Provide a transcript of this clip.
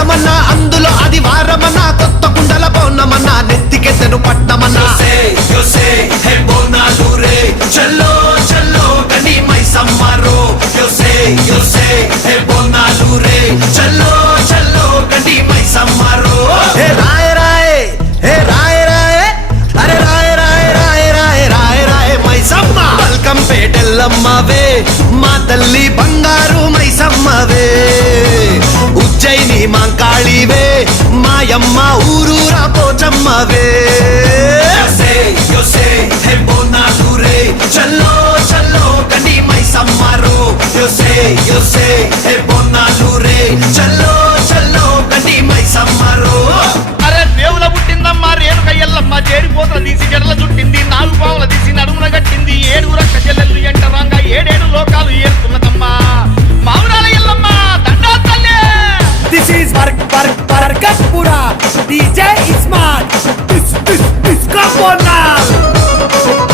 మాసమన్నా అందులో అది వారమన్నా కొత్త కుండల పౌర్ణమన్నా నెత్తికెత్తెను పట్నమన్నా చల్లో చల్లో గని మైసమ్మరో బోనాలు రే చల్లో చల్లో గని మైసమ్మరో హే రాయ రాయ హే రాయ రాయ అరే రాయ రాయ రాయ రాయ రాయ రాయ మైసమ్మ వెల్కమ్ పేటెల్లమ్మవే మా తల్లి బంగారు మైసమ్మవే ఉజ్జయిని మాంకాళివే మాయమ్మ ఊరూరా పోచమ్మవే చల్లో చల్లో గని మైసమ్మరో బోనాలు రే చల్లో చల్లో గని మైసమ్మరో అరే దేవుల పుట్టిందమ్మా రేణుక ఎల్లమ్మ చేరిపోతల తీసి జడల చుట్టింది 4 పావుల తీసి నడుమున కట్టింది 7 రక్క చెల్లెళ్ళు ఎంటరాంగా 7 లోకాలు ఏరుతున్నదమ్మా మావురాల ఎల్లమ్మ దండా తల్లి. This is Barkatpura. DJ Ismail. This come on now.